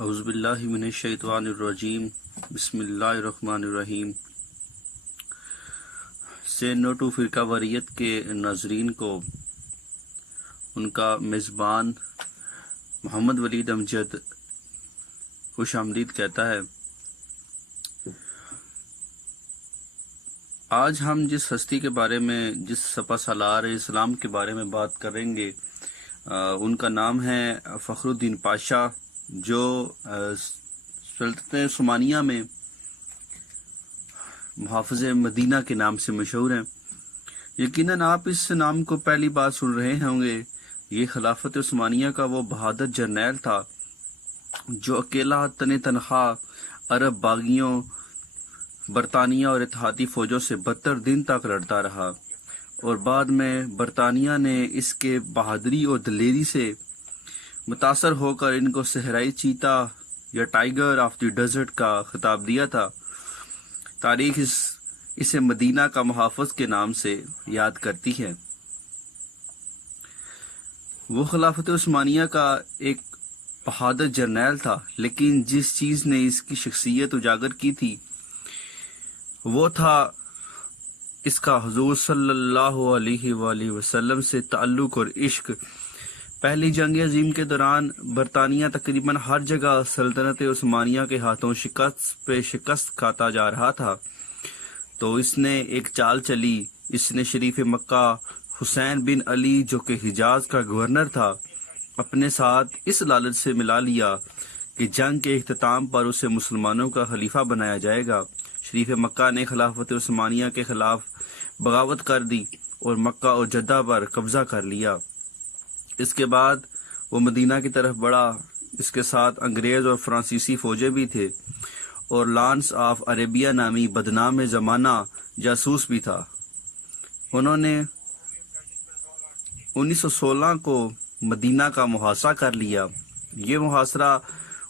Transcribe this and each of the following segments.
اعوذ باللہ من الشیطان الرجیم بسم اللہ الرحمن الرحیم۔ سین02 فرقہ واریت کے ناظرین کو ان کا میزبان محمد ولید امجد خوش آمدید کہتا ہے۔ آج ہم جس ہستی کے بارے میں، جس سپہ سالار اسلام کے بارے میں بات کریں گے، ان کا نام ہے فخر الدین پاشا، جو سلطنت عثمانیہ میں محافظ مدینہ کے نام سے مشہور ہیں۔ یقیناً آپ اس نام کو پہلی بار سن رہے ہوں گے۔ یہ خلافت عثمانیہ کا وہ بہادر جرنیل تھا جو اکیلا تنہا عرب باغیوں، برطانیہ اور اتحادی فوجوں سے 72 دن تک لڑتا رہا، اور بعد میں برطانیہ نے اس کے بہادری اور دلیری سے متاثر ہو کر ان کو صحرائی چیتا یا ٹائیگر آف دی ڈیزرٹ کا خطاب دیا تھا۔ تاریخ اسے مدینہ کا محافظ کے نام سے یاد کرتی ہے۔ وہ خلافت عثمانیہ کا ایک بہادر جرنیل تھا، لیکن جس چیز نے اس کی شخصیت اجاگر کی تھی وہ تھا اس کا حضور صلی اللہ علیہ وآلہ وسلم سے تعلق اور عشق۔ پہلی جنگ عظیم کے دوران برطانیہ تقریباً ہر جگہ سلطنت عثمانیہ کے ہاتھوں شکست پہ شکست کھاتا جا رہا تھا، تو اس نے ایک چال چلی۔ اس نے شریف مکہ حسین بن علی، جو کہ حجاز کا گورنر تھا، اپنے ساتھ اس لالچ سے ملا لیا کہ جنگ کے اختتام پر اسے مسلمانوں کا خلیفہ بنایا جائے گا۔ شریف مکہ نے خلافت عثمانیہ کے خلاف بغاوت کر دی اور مکہ اور جدہ پر قبضہ کر لیا۔ اس کے بعد وہ مدینہ کی طرف بڑھا۔ اس کے ساتھ انگریز اور فرانسیسی فوجیں بھی تھے، اور لانس آف عربیہ نامی بدنام زمانہ جاسوس بھی تھا۔ انہوں نے 1916 کو مدینہ کا محاصرہ کر لیا۔ یہ محاصرہ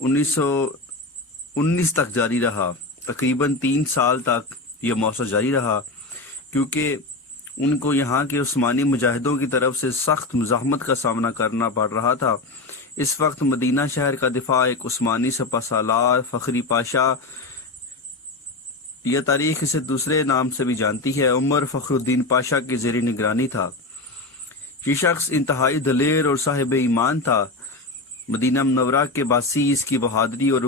1919 تک جاری رہا۔ تقریباً 3 سال تک یہ محاصرہ جاری رہا، کیونکہ ان کو یہاں کے عثمانی مجاہدوں کی طرف سے سخت مزاحمت کا سامنا کرنا پڑ رہا تھا۔ اس وقت مدینہ شہر کا دفاع ایک عثمانی سپہ سالار فخری پاشا، یہ تاریخ اسے دوسرے نام سے بھی جانتی ہے، عمر فخر الدین پاشا کی زیر نگرانی تھا۔ یہ شخص انتہائی دلیر اور صاحب ایمان تھا۔ مدینہ منورہ کے باسی اس کی بہادری اور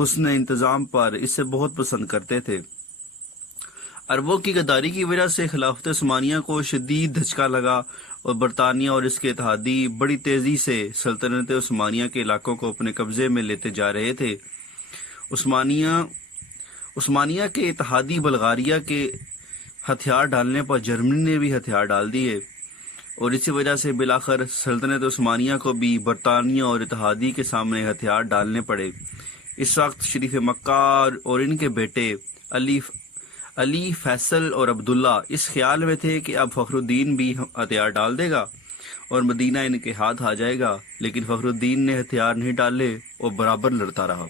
حسن انتظام پر اسے بہت پسند کرتے تھے۔ عربوں کی غداری کی وجہ سے خلافت عثمانیہ کو شدید دھچکا لگا، اور برطانیہ اور اس کے اتحادی بڑی تیزی سے سلطنت عثمانیہ کے علاقوں کو اپنے قبضے میں لیتے جا رہے تھے۔ عثمانیہ کے اتحادی بلغاریہ کے ہتھیار ڈالنے پر جرمنی نے بھی ہتھیار ڈال دیے، اور اسی وجہ سے بالآخر سلطنت عثمانیہ کو بھی برطانیہ اور اتحادی کے سامنے ہتھیار ڈالنے پڑے۔ اس وقت شریف مکہ اور ان کے بیٹے علی، فیصل اور عبداللہ اس خیال میں تھے کہ اب فخر الدین بھی ہتھیار ڈال دے گا اور مدینہ ان کے ہاتھ آ جائے گا، لیکن فخر الدین نے ہتھیار نہیں ڈالے اور برابر لڑتا رہا۔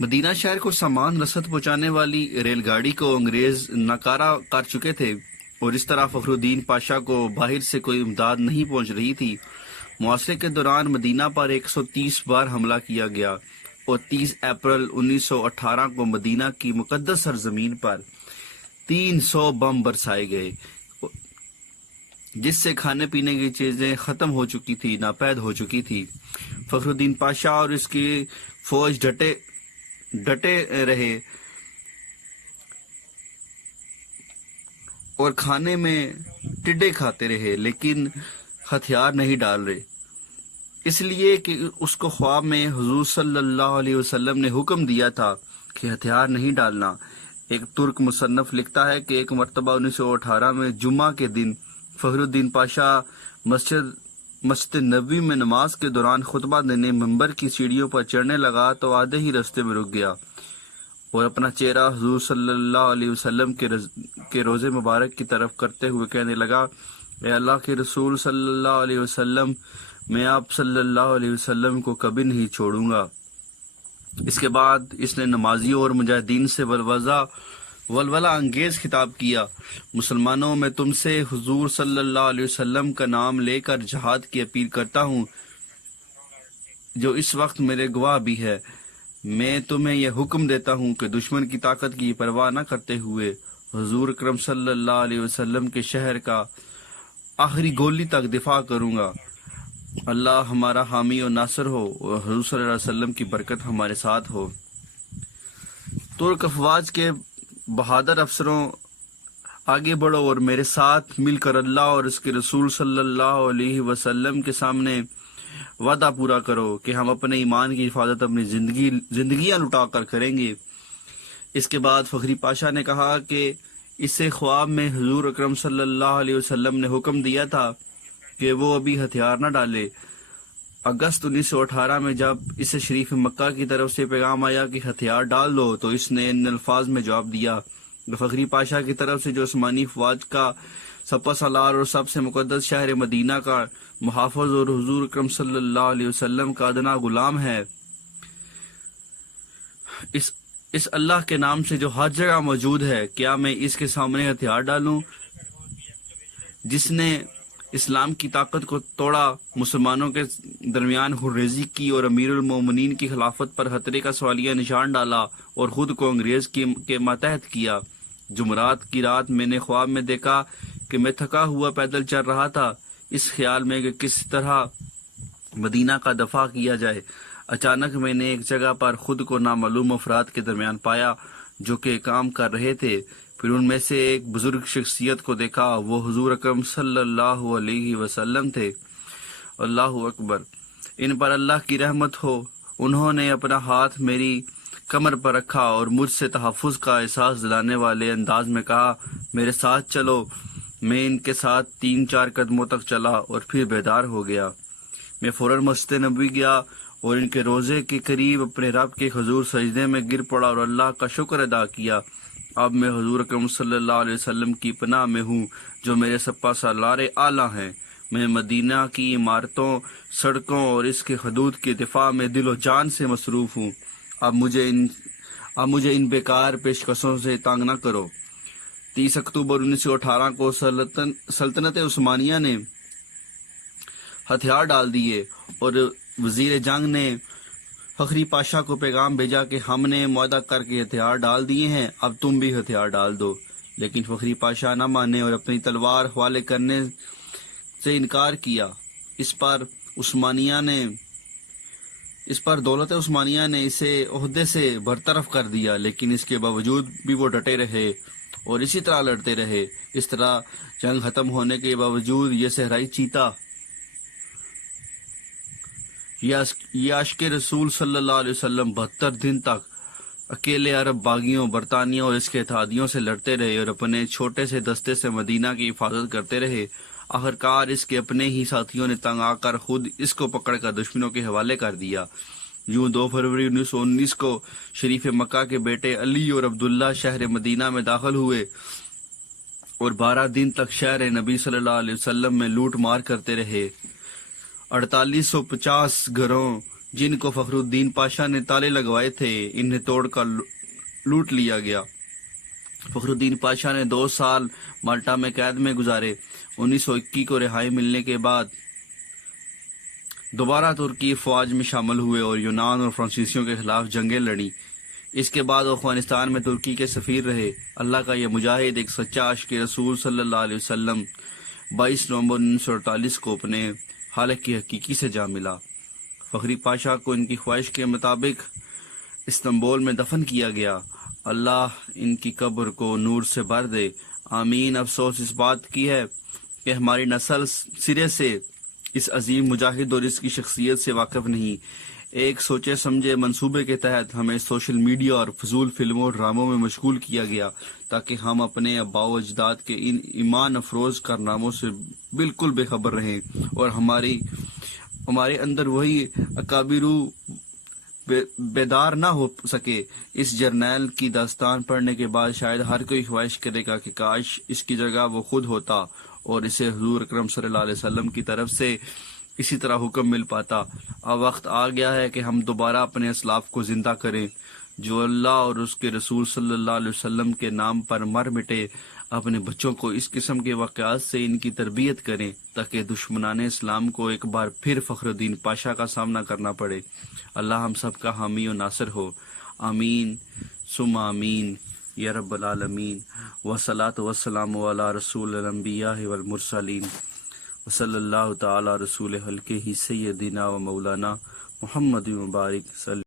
مدینہ شہر کو سامان رسد پہنچانے والی ریل گاڑی کو انگریز ناکارہ کر چکے تھے، اور اس طرح فخر الدین پاشا کو باہر سے کوئی امداد نہیں پہنچ رہی تھی۔ محاصرے کے دوران مدینہ پر 130 بار حملہ کیا گیا، اور 30 اپریل 1918 کو مدینہ کی مقدس سرزمین پر 300 بم برسائے گئے، جس سے کھانے پینے کی چیزیں ختم ہو چکی تھی، ناپید ہو چکی تھی۔ فخر الدین پاشا اور اس کی فوج ڈٹے رہے اور کھانے میں ٹڈے کھاتے رہے، لیکن ہتھیار نہیں ڈال رہے، اس لیے کہ اس کو خواب میں حضور صلی اللہ علیہ وسلم نے حکم دیا تھا کہ ہتھیار نہیں ڈالنا۔ ایک ترک مصنف لکھتا ہے کہ ایک مرتبہ 1918 میں جمعہ کے دن فخر الدین پاشا مسجد نبوی میں نماز کے دوران خطبہ دینے منبر کی سیڑھیوں پر چڑھنے لگا تو آدھے ہی رستے میں رک گیا، اور اپنا چہرہ حضور صلی اللہ علیہ وسلم کے روضے مبارک کی طرف کرتے ہوئے کہنے لگا، اے اللہ کے رسول صلی اللہ علیہ وسلم، میں آپ صلی اللہ علیہ وسلم کو کبھی نہیں چھوڑوں گا۔ اس کے بعد اس نے نمازیوں اور مجاہدین سے بالوضع ولولہ انگیز خطاب کیا، مسلمانوں میں تم سے حضور صلی اللہ علیہ وسلم کا نام لے کر جہاد کی اپیل کرتا ہوں، جو اس وقت میرے گواہ بھی ہے۔ میں تمہیں یہ حکم دیتا ہوں کہ دشمن کی طاقت کی پرواہ نہ کرتے ہوئے حضور اکرم صلی اللہ علیہ وسلم کے شہر کا آخری گولی تک دفاع کروں گا۔ اللہ ہمارا حامی و ناصر ہو اور حضور صلی اللہ علیہ وسلم کی برکت ہمارے ساتھ ہو۔ ترک افواج کے بہادر افسروں، آگے بڑھو اور میرے ساتھ مل کر اللہ اور اس کے رسول صلی اللہ علیہ وسلم کے سامنے وعدہ پورا کرو کہ ہم اپنے ایمان کی حفاظت اپنی زندگیاں لٹا کر کریں گے۔ اس کے بعد فخری پاشا نے کہا کہ اسے خواب میں حضور اکرم صلی اللہ علیہ وسلم نے حکم دیا تھا کہ وہ ابھی ہتھیار نہ ڈالے۔ اگست 1918 میں جب اسے شریف مکہ کی طرف سے پیغام آیا کہ ہتھیار ڈال دو، تو اس نے ان الفاظ میں جواب دیا، فخری پاشا کی طرف سے جو عثمانی فوج کا سپہ سالار اور سب سے مقدس شہر مدینہ کا محافظ اور حضور اکرم صلی اللہ علیہ وسلم کا ادنا غلام ہے، اس اللہ کے نام سے جو ہر جگہ موجود ہے، کیا میں اس کے سامنے ہتھیار ڈالوں؟ جس نے اسلام کی طاقت کو توڑا، مسلمانوں کے درمیان حریزی کی اور امیر المومنین کی خلافت پر خطرے کا سوالیہ نشان ڈالا اور خود کو انگریز کے ماتحت کیا۔ جمعرات کی رات میں نے خواب میں دیکھا کہ میں تھکا ہوا پیدل چل رہا تھا، اس خیال میں کہ کس طرح مدینہ کا دفاع کیا جائے۔ اچانک میں نے ایک جگہ پر خود کو نامعلوم افراد کے درمیان پایا جو کہ کام کر رہے تھے۔ پھر ان میں سے ایک بزرگ شخصیت کو دیکھا، وہ حضور اکرم صلی اللہ علیہ وسلم تھے۔ اللہ اکبر، ان پر اللہ کی رحمت ہو۔ انہوں نے اپنا ہاتھ میری کمر پر رکھا اور مجھ سے تحفظ کا احساس دلانے والے انداز میں کہا، میرے ساتھ چلو۔ میں ان کے ساتھ 3-4 قدموں تک چلا اور پھر بیدار ہو گیا۔ میں فوراً مسجد نبوی گیا اور ان کے روضے کے قریب اپنے رب کے حضور سجدے میں گر پڑا اور اللہ کا شکر ادا کیا۔ اب میں حضور اکرم صلی اللہ علیہ وسلم کی پناہ میں ہوں جو میرے سپہ سالار اعلیٰ ہیں۔ میں مدینہ کی عمارتوں، سڑکوں اور اس کے حدود کے دفاع میں دل و جان سے مصروف ہوں۔ اب مجھے ان بیکار پیشکشوں سے تنگ نہ کرو۔ 30 اکتوبر 1918 کو سلطنت عثمانیہ نے ہتھیار ڈال دیے اور وزیر جنگ نے فخری پاشا کو پیغام بھیجا کہ ہم نے معاہدہ کر کے ہتھیار ڈال دیے ہیں، اب تم بھی ہتھیار ڈال دو۔ لیکن فخری پاشا نہ مانے اور اپنی تلوار حوالے کرنے سے انکار کیا۔ اس پر دولت عثمانیہ نے اسے عہدے سے برطرف کر دیا، لیکن اس کے باوجود بھی وہ ڈٹے رہے اور اسی طرح لڑتے رہے۔ اس طرح جنگ ختم ہونے کے باوجود یہ صحرائی چیتا، یہ عاشق رسول صلی اللہ علیہ وسلم 72 دن تک اکیلے عرب باغیوں، برطانیہ اور اس کے اتحادیوں سے لڑتے رہے اور اپنے چھوٹے سے دستے سے مدینہ کی حفاظت کرتے رہے۔ آخرکار اس کے اپنے ہی ساتھیوں نے تنگ آ کر خود اس کو پکڑ کر دشمنوں کے حوالے کر دیا۔ یوں 2 فروری 1919 کو شریف مکہ کے بیٹے علی اور عبداللہ شہر مدینہ میں داخل ہوئے اور 12 دن تک شہر نبی صلی اللہ علیہ وسلم میں لوٹ مار کرتے رہے۔ 4850 گھروں جن کو فخر الدین پاشا نے تالے لگوائے تھے، انہیں توڑ کر لوٹ لیا گیا۔ فخر الدین پاشا نے 2 سال مالٹا میں قید میں گزارے۔ 1921 کو رہائی ملنے کے بعد دوبارہ ترکی فوج میں شامل ہوئے اور یونان اور فرانسیسیوں کے خلاف جنگیں لڑیں۔ اس کے بعد افغانستان میں ترکی کے سفیر رہے۔ اللہ کا یہ مجاہد ایک سچا عاشق رسول صلی اللہ علیہ وسلم 22 نومبر 1948 کو اپنے خالق کی حقیقی سے جا ملا۔ فخری پاشا کو ان کی خواہش کے مطابق استنبول میں دفن کیا گیا۔ اللہ ان کی قبر کو نور سے بھر دے، آمین۔ افسوس اس بات کی ہے کہ ہماری نسل سرے سے اس عظیم مجاہد اور اس کی شخصیت سے واقف نہیں۔ ایک سوچے سمجھے منصوبے کے تحت ہمیں سوشل میڈیا اور فضول فلموں اور ڈراموں میں مشغول کیا گیا تاکہ ہم اپنے آباء و اجداد کے ان ایمان افروز کارناموں سے بالکل بے خبر رہیں اور ہمارے اندر وہی اکابرو بیدار نہ ہو سکے۔ اس جرنیل کی داستان پڑھنے کے بعد شاید ہر کوئی خواہش کرے گا کہ کاش اس کی جگہ وہ خود ہوتا اور اسے حضور اکرم صلی اللہ علیہ وسلم کی طرف سے اسی طرح حکم مل پاتا۔ اب وقت آ گیا ہے کہ ہم دوبارہ اپنے اسلاف کو زندہ کریں جو اللہ اور اس کے رسول صلی اللہ علیہ وسلم کے نام پر مر مٹے، اپنے بچوں کو اس قسم کے واقعات سے ان کی تربیت کریں تاکہ دشمنان اسلام کو ایک بار پھر فخر الدین پاشا کا سامنا کرنا پڑے۔ اللہ ہم سب کا حامی و ناصر ہو، آمین ثم آمین یا رب العالمین۔ والصلاۃ والسلام علی رسول الانبیاء والمرسلین وصلی اللہ تعالی رسول حلقہ سیدنا و مولانا محمد مبارک صلی